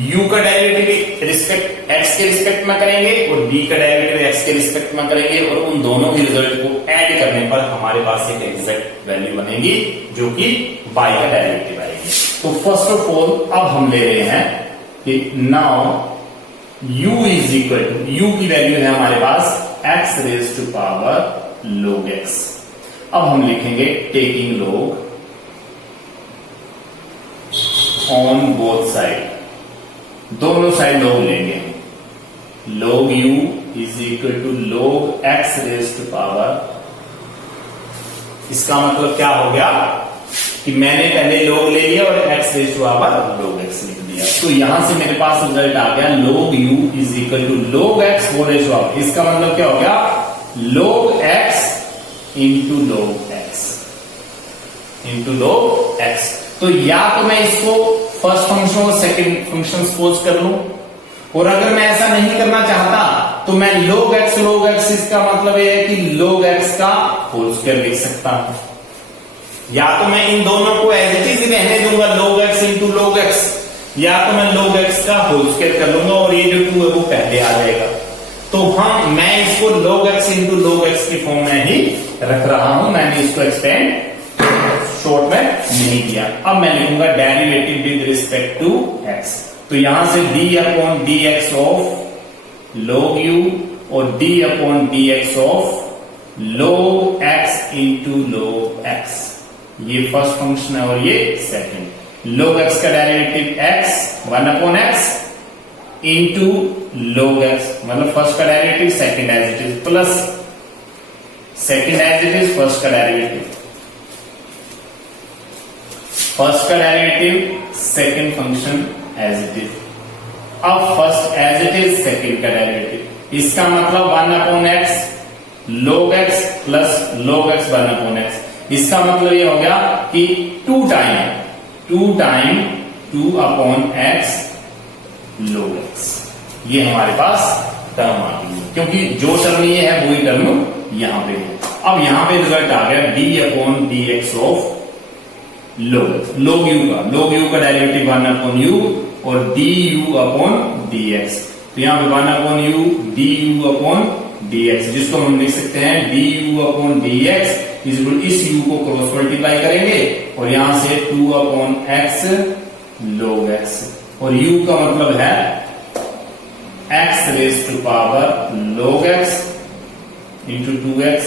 u का डेरिवेटिव रिस्पेक्ट x के रिस्पेक्ट में करेंगे और v का डेरिवेटिव x के रिस्पेक्ट में करेंगे और उन दोनों के रिजल्ट को ऐड करने पर हमारे पास एक एग्जैक्ट वैल्यू बनेगी जो कि y का डेरिवेटिव आएगी। तो फर्स्ट ऑफ ऑल अब हम ले रहे हैं कि now u is equal to, u की वैल्यू है हमारे पास x raise to power log x। अब हम लिखेंगे taking log on both side, दोनों साइड log लेंगे। log u is equal to log x raise to power, इसका मतलब क्या हो गया कि मैंने पहले log ले लिया और x raise to power log x लिख दिया। तो यहां से मेरे पास रिजल्ट आ गया log u is equal to log x whole raise to power. इसका मतलब क्या हो गया log x into log x into log x। तो या तो मैं इसको फर्स्ट फंक्शन और सेकंड फंक्शन सपोज कर लूं, और अगर मैं ऐसा नहीं करना चाहता तो मैं log x इसका मतलब ये है कि log x का होल स्क्वायर लिख सकता हूं, या तो मैं इन दोनों को एज इट इज रहने दूंगा log x into log x, या तो मैं log x का होल स्क्वायर कर लूंगा और ये जो 2 है वो पहले आ जाएगा। तो मैं इसको log x into log x की फॉर्म में ही रख रहा हूं, मैंने इसको एक्सटेंड शॉर्ट में नहीं किया। अब मैं लिखूंगा derivative with respect to x। तो यहां से d upon dx of log u और d upon dx of log x into log x, ये फर्स्ट फंक्शन है और ये सेकंड। log x का derivative x 1 upon x into log x, मतलब फर्स्ट का derivative second as it is plus second as it is first का derivative, first का derivative second function as it is. अब first as it is second का derivative, इसका मतलब 1 upon x log x plus log x 1 upon x। इसका मतलब ये हो गया कि 2 time 2 upon x log x, ये हमारे पास टर्म आ गई, क्योंकि जो टर्म ये है वही टर्म यहां पे है। अब यहां पे रिजल्ट आ गया d upon dx of log u का डेरिवेटिव 1 अपॉन u और du अपॉन dx। तो यहां पे 1 upon u du upon dx, जिसको हम लिख सकते हैं du अपॉन dx इस u को क्रॉस मल्टीप्लाई करेंगे और यहां से 2 अपॉन x log x, और u का मतलब है x raise to power log x into 2x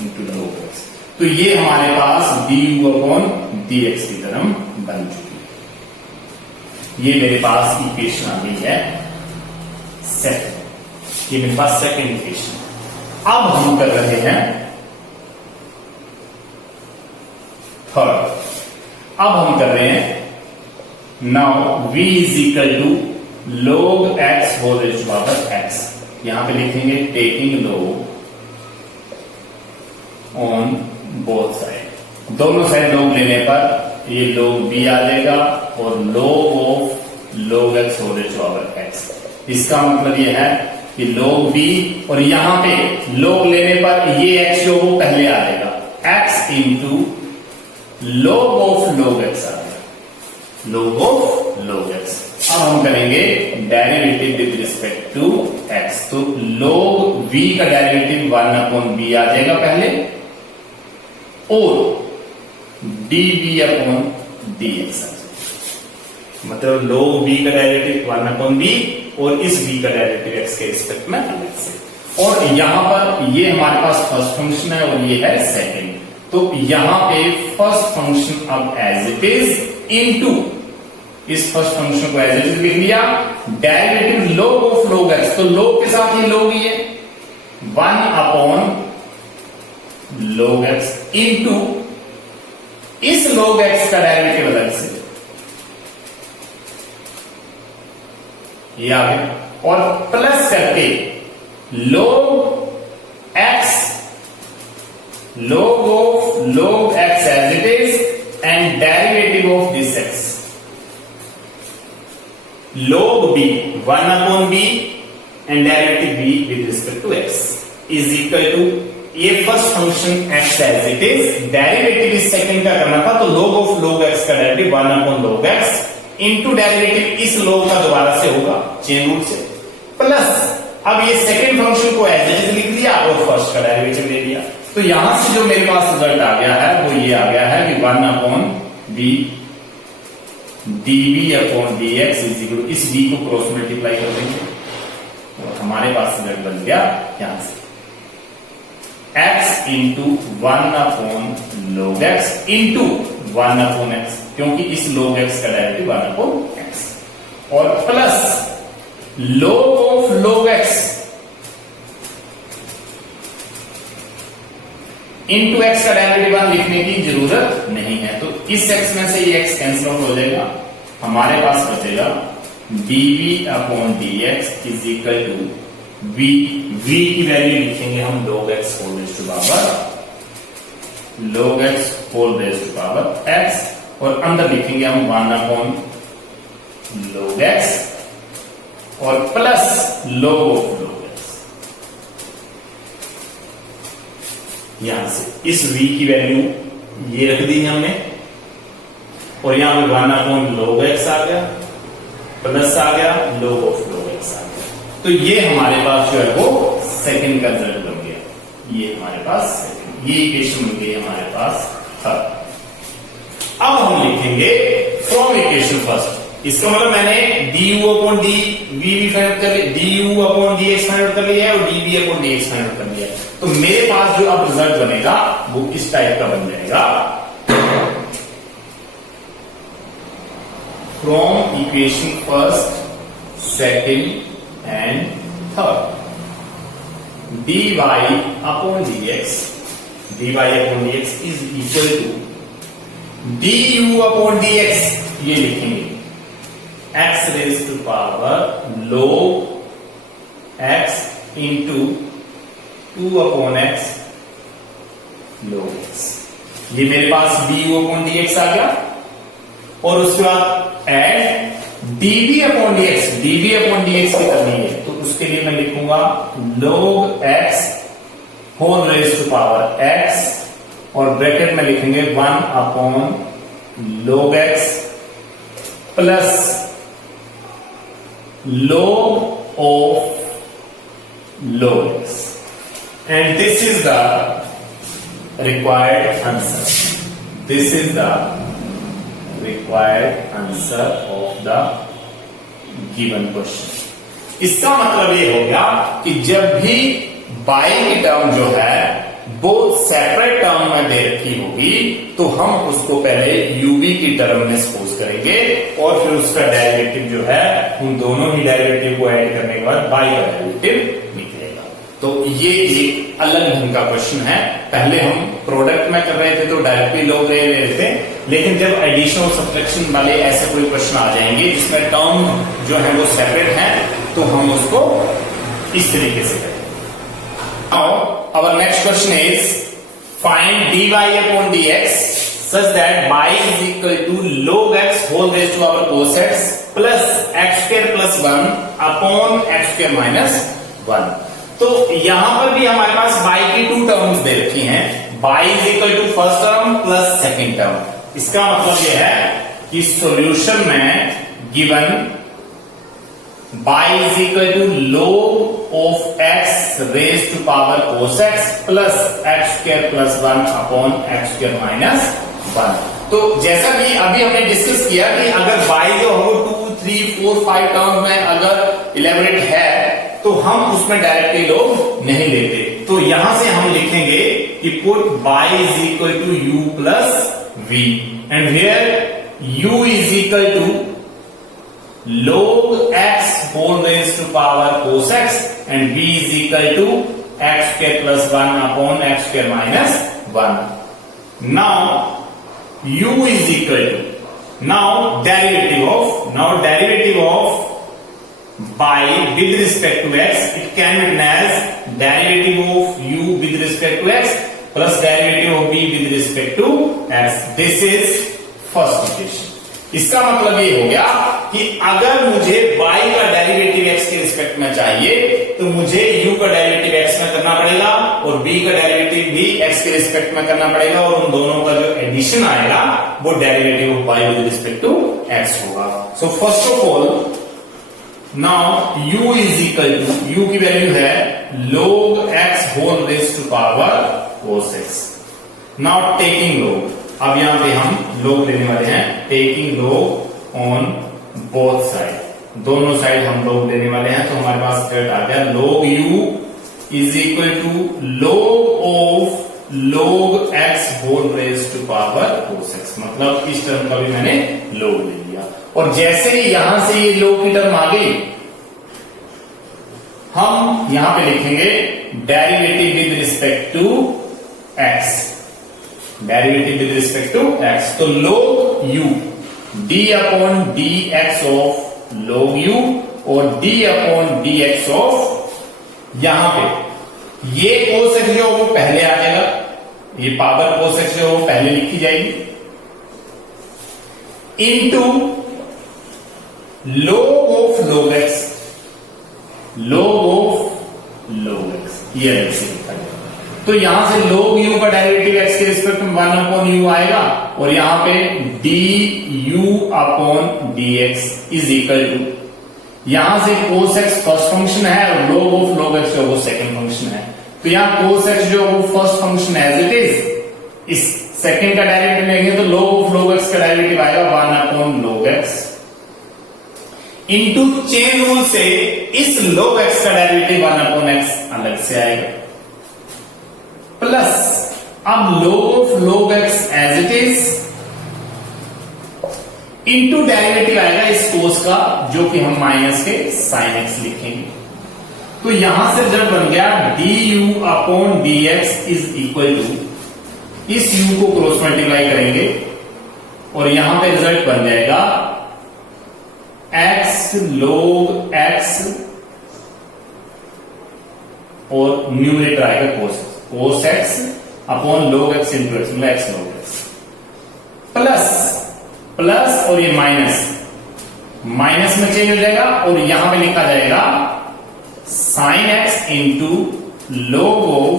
into log x। तो ये हमारे पास du अपॉन dx की तरह बन चुकी है। ये मेरे पास इक्वेशन आ गई है सेकंड, ये मेरे पास सेकंड इक्वेशन। अब हम कर रहे हैं थर्ड। अब हम कर रहे हैं now v is equal to log x whole raise to power x। यहां पे लिखेंगे taking log on both side, दोनों साइड log लेने पर ये log b आ जाएगा और log of log x whole raise to power x। इसका मतलब ये है कि log b, और यहां पे log लेने पर ये x जो वो पहले आ जाएगा, x into log of log x आ जाएगा, log ऑफ log x। अब हम करेंगे derivative with respect to x। तो log v का डेरिवेटिव 1 अपॉन b आ जाएगा पहले, और dv अपॉन dx, मतलब log v का डेरिवेटिव 1 अपॉन b और इस v का डेरिवेटिव x के रिस्पेक्ट में अलग से। और यहां पर ये हमारे पास फर्स्ट फंक्शन है और ये है सेकंड। तो यहां पे फर्स्ट फंक्शन अब एज इट इज इनटू इस फर्स्ट फंक्शन को एज इट इज लिख लिया, derivative log of log x, तो log के साथ ही log ही है 1 अपॉन log x इंटू इस log x का डेरिवेटिव अलग से, ये आ गया, और प्लस करके log x log of log x as it is and derivative of this x. Log b 1 upon b and derivative b with respect to x is equal to, ये first function x as it is, derivative इस second का करना था, तो log of log x का derivative 1 upon log x into derivative इस log का दोबारा से होगा चेन रूल से, प्लस अब ये सेकंड फंक्शन को एज इट इज लिख दिया और फर्स्ट का डेरिवेटिव ले लिया। तो यहां से जो मेरे पास रिजल्ट आ गया है वो ये आ गया है कि 1 upon b dv upon dx is equal, इस d को क्रॉस मल्टीप्लाई कर देंगे और हमारे पास रिजल्ट बन गया यहां से x into 1 upon log x into 1 upon x, क्योंकि इस log x का डेरिवेटिव 1 upon x, और plus log of log x into x का डेरिवेटिव 1 लिखने की जरूरत नहीं है, तो इस x में से ये x कैंसिल आउट हो जाएगा, हमारे पास बचेगा dv upon dx is equal to v की वैल्यू लिखेंगे हम log x whole raise to power log x whole raise to power x, और अंदर लिखेंगे हम 1 अपॉन log x और plus log of log x। यहां से इस v की वैल्यू ये रख दी हमने और यहां पे 1 अपॉन log x आ गया, प्लस आ गया log of log x आ गया, तो ये हमारे पास जो है वो सेकंड का रिजल्ट बन गया, ये हमारे पास सेकंड, ये इक्वेशन बन गई हमारे पास थर्ड। अब हम लिखेंगे फ्रॉम इक्वेशन फर्स्ट, इसका मतलब मैंने du upon D V find out कर लिया, du upon dx find out कर लिया है और dv upon dx find out कर लिया है, तो मेरे पास जो अब रिजल्ट बनेगा वो इस टाइप का बन जाएगा, from equation first second and third dy upon dx is equal to du upon dx, ये लिखेंगे x raise to power log x into 2 upon x log x, ये मेरे पास du अपॉन dx आ गया, और उसके बाद एड dv अपॉन dx की करनी है, तो उसके लिए मैं लिखूंगा log x whole raise to power x और ब्रैकेट में लिखेंगे 1 upon log x plus log of log x, and this is the required answer. This is the required answer of the given question. इसका मतलब ये हो गया कि जब भी बाई की टर्म जो है वो सेपरेट टर्म में दे रखी होगी तो हम उसको पहले ub की टर्म में सपोज करेंगे और फिर उसका डेरिवेटिव जो है उन दोनों ही डेरिवेटिव को ऐड करने के बाद बाई का डेरिवेटिव निकलेगा। तो ये एक अलग ढंग का क्वेश्चन है, पहले हम प्रोडक्ट में कर रहे थे तो डायरेक्टली लोग ले रहे थे, लेकिन जब एडिशन और सब्ट्रैक्शन वाले ऐसे कोई क्वेश्चन आ जाएंगे जिसमें टर्म जो है वो सेपरेट है तो हम उसको इस तरीके से करेंगे। Now our next question is find dy upon dx such that y is equal to log x whole raised to power cos x plus x square plus 1 upon x square minus 1। तो यहां पर भी हमारे पास y की 2 terms दे रखी हैं, y is equal to first term plus second term. इसका मतलब यह है कि सॉल्यूशन में given y is equal to log of x raised to power cos x plus x square plus 1 upon x square minus 1। तो जैसा कि अभी हमने डिस्कस किया कि अगर y जो हो 2, 3, 4, 5 टर्म में अगर इलेबोरेट है तो हम उसमें डायरेक्टली लोग नहीं लेते, तो यहां से हम लिखेंगे कि put y is equal to u plus v and here u is equal to log x whole raised to power cos x and v is equal to x square plus 1 upon x square minus 1। Now u is equal to derivative of y with respect to x, it can be written as derivative of u with respect to x plus derivative of b with respect to x. This is first equation. इसका मतलब ये हो गया कि अगर मुझे y का derivative x के रिस्पेक्ट में चाहिए तो मुझे u का डेरिवेटिव x में करना पड़ेगा और b का डेरिवेटिव भी x के रिस्पेक्ट में करना पड़ेगा और उन दोनों का जो एडिशन आएगा वो derivative of y with respect to x होगा. So first of all now u is equal to, u की वैल्यू है log x whole raise to power cos x. Now taking log, अब यहां पे हम log लेने वाले हैं. Taking log on both side, दोनों साइड हम log लेने वाले हैं. तो हमारे पास रिजल्ट आ गया log u is equal to log of log x whole raise to power cos x. मतलब इस टर्म का भी मैंने log ले लिया और जैसे ही यहां से ये log की टर्म आ गई हम यहां पे लिखेंगे derivative with respect to x. Derivative with respect to x. तो log u d upon dx of log u और d अपॉन dx ऑफ, यहां पे ये cos x जो वो पहले आ जाएगा, ये पावर cos x जो वो पहले लिखी जाएगी into log of log x. log of log x ये ऐसे लिखा जाएगा. तो यहां से log u का डेरिवेटिव x के रिस्पेक्ट में 1 अपॉन u आएगा और यहां पे du upon dx is equal to, यहां से cos x फर्स्ट फंक्शन है और log ऑफ log x जो वो सेकंड फंक्शन है. तो यहां cos x जो वो first function as it is, इस सेकंड का डेरिवेटिव लेंगे तो log ऑफ log x का डेरिवेटिव आएगा 1 upon log x into chain rule से इस log x का डेरिवेटिव 1 अपॉन x अलग से आएगा प्लस अब log of log x as it is into derivative आएगा इस cos का जो कि हम माइनस के sin x लिखेंगे. तो यहां से रिजल्ट बन गया du upon dx is equal to, इस u को क्रॉस मल्टीप्लाई करेंगे और यहां पे रिजल्ट बन जाएगा x log x और न्यूमरेटर आएगा cos x upon log x into x, मतलब x log x प्लस और ये माइनस में चेंज हो जाएगा और यहां पे लिखा जाएगा sin x into log of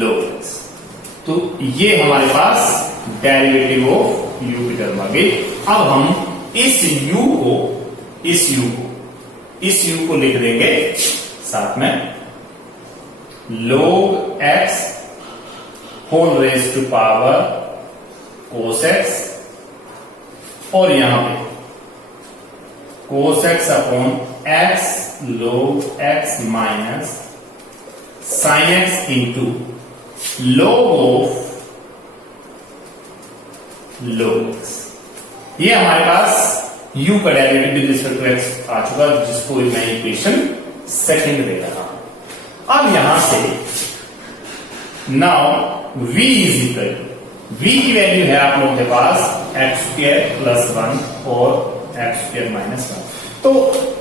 log x. तो ये हमारे पास डेरिवेटिव ऑफ u की टर्म आ गई. अब हम इस u को लिख देंगे साथ में log x whole raise to power cos x और यहां पे cos x upon x log x minus sin x into log of log x. ये हमारे पास u का derivative with respect to x आ चुका, जिसको मैं इक्वेशन सेकंड दे रहा हूं. अब यहां से now v is equal to, v की वैल्यू है आप लोगों के पास x स्क्वायर प्लस 1 और x स्क्वायर माइनस 1. तो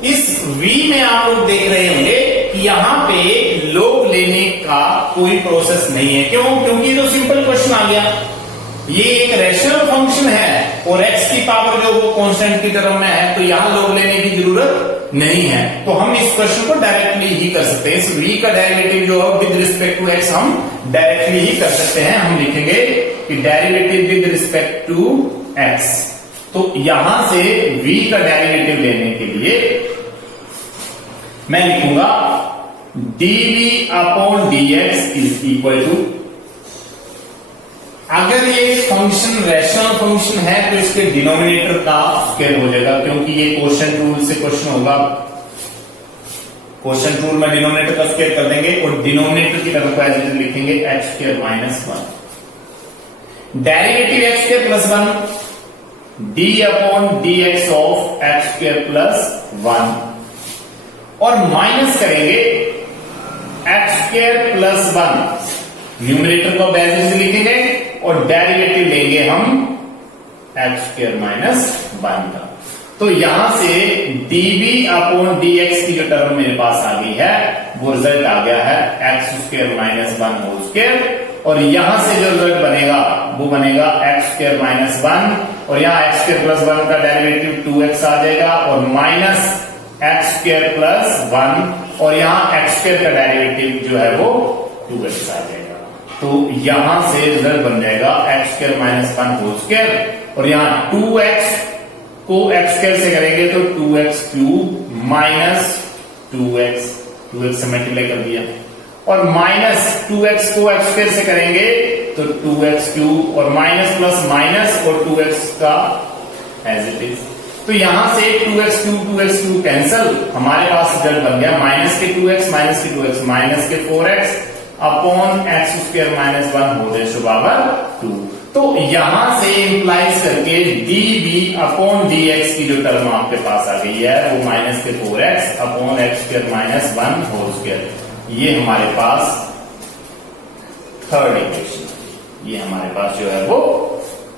इस v में आप लोग देख रहे होंगे कि यहां पे log लेने का कोई प्रोसेस नहीं है. क्यों? क्योंकि ये तो सिंपल क्वेश्चन आ गया. ये एक रैशनल फंक्शन है और x की पावर जो वो कांस्टेंट की टर्म में है, तो यहां log लेने की जरूरत नहीं है. तो हम इस क्वेश्चन को डायरेक्टली ही कर सकते हैं. इस v का डेरिवेटिव जो है विद रिस्पेक्ट टू x हम डायरेक्टली ही कर सकते हैं. हम लिखेंगे कि derivative with respect to x. तो यहां से v का डेरिवेटिव लेने के लिए मैं लिखूंगा dv upon dx is equal to, अगर ये फंक्शन रैशनल फंक्शन है तो इसके डिनोमिनेटर का स्क्वायर हो जाएगा, क्योंकि ये क्वोशंट रूल से क्वेश्चन होगा. क्वोशंट रूल में डिनोमिनेटर का स्क्वायर कर देंगे और डिनोमिनेटर की टर्म को एज इट इज लिखेंगे x square minus 1. Derivative x square plus 1 d upon dx of x square plus 1 और माइनस करेंगे x स्क्वायर प्लस 1, न्यूमरेटर को बेसिस से लिखेंगे और डेरिवेटिव लेंगे हम x स्क्वायर माइनस 1 का. तो यहां से dv अपॉन dx की जो टर्म मेरे पास आ गई है वो रिजल्ट आ गया है x square minus 1 whole square और यहां से जो रिजल्ट बनेगा वो बनेगा एक्स स्क्वायर माइनस 1 और यहाँ एक्स स्क्वायर प्लस 1 का डेरिवेटिव 2x आ जाएगा और माइनस एक्स स्क्वायर प्लस 1 और यहाँ एक्स स्क्वायर का डेरिवेटिव जो है वो 2x आ जाएगा। तो यहां से रिजल्ट बन जाएगा x square minus 1 whole square और यहाँ 2x को एक्स स्क्वायर से करेंगे तो 2x क्यूब माइनस 2x से मल्टीप्लाई कर दिया और माइनस 2x को एक्स स्क्वायर से करेंगे तो 2x क्यूब और माइनस प्लस माइनस और 2x का एज इट इज। तो यहां से 2x क्यूब कैंसल, हमारे पास रिजल्ट बन गया माइनस के 2x माइनस के 4x upon x square minus 1 whole raise to power 2। तो यहां से इंप्लाइज करके dv अपॉन dx की जो टर्म आपके पास आ गई है वो माइनस के 4x upon x square minus 1 whole square, ये हमारे पास थर्ड इक्वेशन, ये हमारे पास जो है वो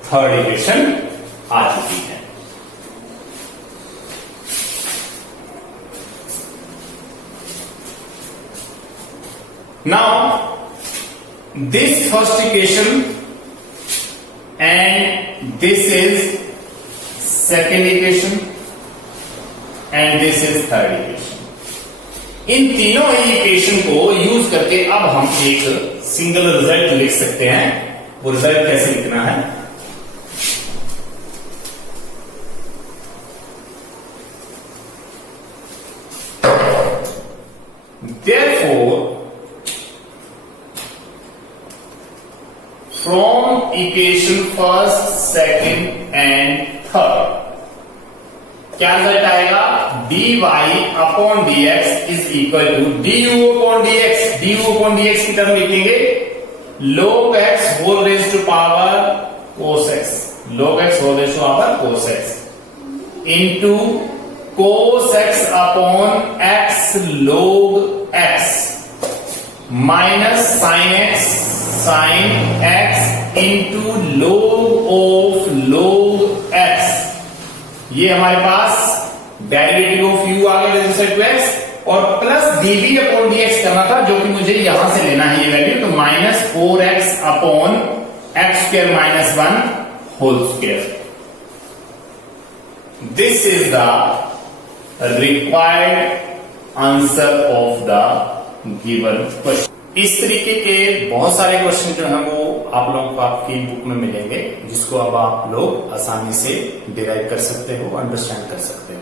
थर्ड इक्वेशन आ चुकी है। Now, this first equation and this is second equation and this is third equation. इन तीनों ही इक्वेशन को यूज करके अब हम एक सिंगल रिजल्ट लिख सकते हैं। वो रिजल्ट कैसे लिखना है? Therefore, from equation first, second and third क्या रिजल्ट आएगा? dy upon dx is equal to du upon dx। du upon dx की टर्म लिखेंगे log x whole raise to power cos x, log x whole raise to power cos x into cos x upon x log x minus sin x sin x into log of log x। ये हमारे पास derivative of u आ गया with to x और plus dv upon dx करना था जो कि मुझे यहां से लेना है ये वैल्यू, तो minus 4x upon x square minus 1 whole square. This is the required answer of the given question. इस तरीके के बहुत सारे क्वेश्चन जो हैं वो आप लोगों को आपकी बुक में मिलेंगे जिसको अब आप लोग आसानी से डिराइव कर सकते हो, अंडरस्टैंड कर सकते हो।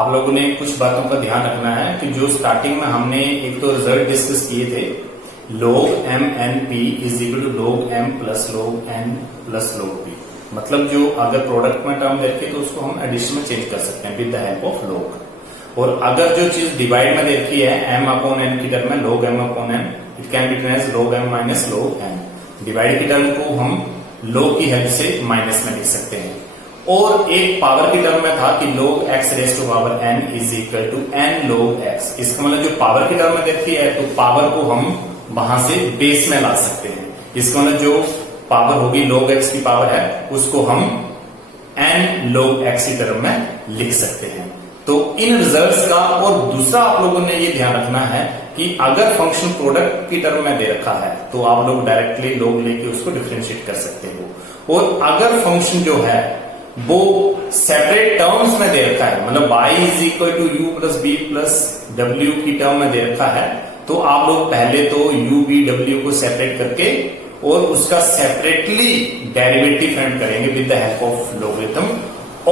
आप लोगों ने कुछ बातों का ध्यान रखना है कि जो स्टार्टिंग में हमने एक तो रिजल्ट डिस्कस किए थे log m n p is equal to log m plus log n plus log p, मतलब जो अगर प्रोडक्ट में टर्म देखे तो उसको हम एडिशन में चेंज कर सकते हैं with the help of log। और अगर जो चीज डिवाइड में देखी है m अपॉन n की टर्म में log m अपॉन n, it can be written as log m minus log n। Divide की टर्म को हम log की हेल्प से माइनस में लिख सकते हैं। और एक पावर की टर्म में था कि log x raise to power n is equal to n log x। इसका मतलब जो पावर की टर्म में देखी है तो पावर को हम वहां से बेस में ला सकते हैं। इसका मतलब जो पावर होगी log x की पावर है उसको हम n log x की टर्म में लिख सकते हैं। तो इन रिजल्ट्स का और दूसरा आप लोगों ने ये ध्यान रखना है कि अगर फंक्शन प्रोडक्ट की टर्म में दे रखा है तो आप लोग डायरेक्टली log लेके उसको डिफरेंशिएट कर सकते हो। और अगर फंक्शन जो है वो सेपरेट टर्म्स में दे रखा है, मतलब y is equal to u plus B plus W की टर्म में दे रखा है, तो आप लोग पहले तो u v w को सेपरेट करके और उसका सेपरेटली डेरिवेटिव फाइंड करेंगे with the help of logarithm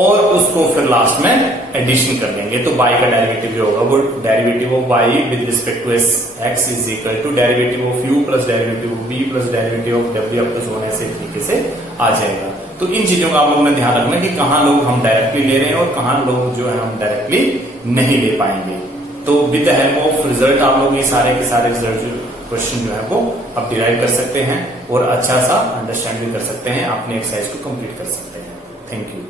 और उसको फिर लास्ट में एडिशन कर देंगे। तो y का डेरिवेटिव जो होगा वो derivative of y with respect to x is equal to derivative of u plus derivative of b plus derivative of w plus होने से तरीके से आ जाएगा। तो इन चीजों का आप लोगों ने ध्यान रखना कि कहां लोग हम डायरेक्टली ले रहे हैं और कहां लोग जो है हम डायरेक्टली नहीं ले पाएंगे। तो with the help of result आप लोग ये सारे के सारे रिजल्ट क्वेश्चन जो है वो अब डिराइव कर सकते हैं और अच्छा सा अंडरस्टैंड भी कर सकते हैं, अपने एक्सरसाइज को कंप्लीट कर सकते हैं। Thank you.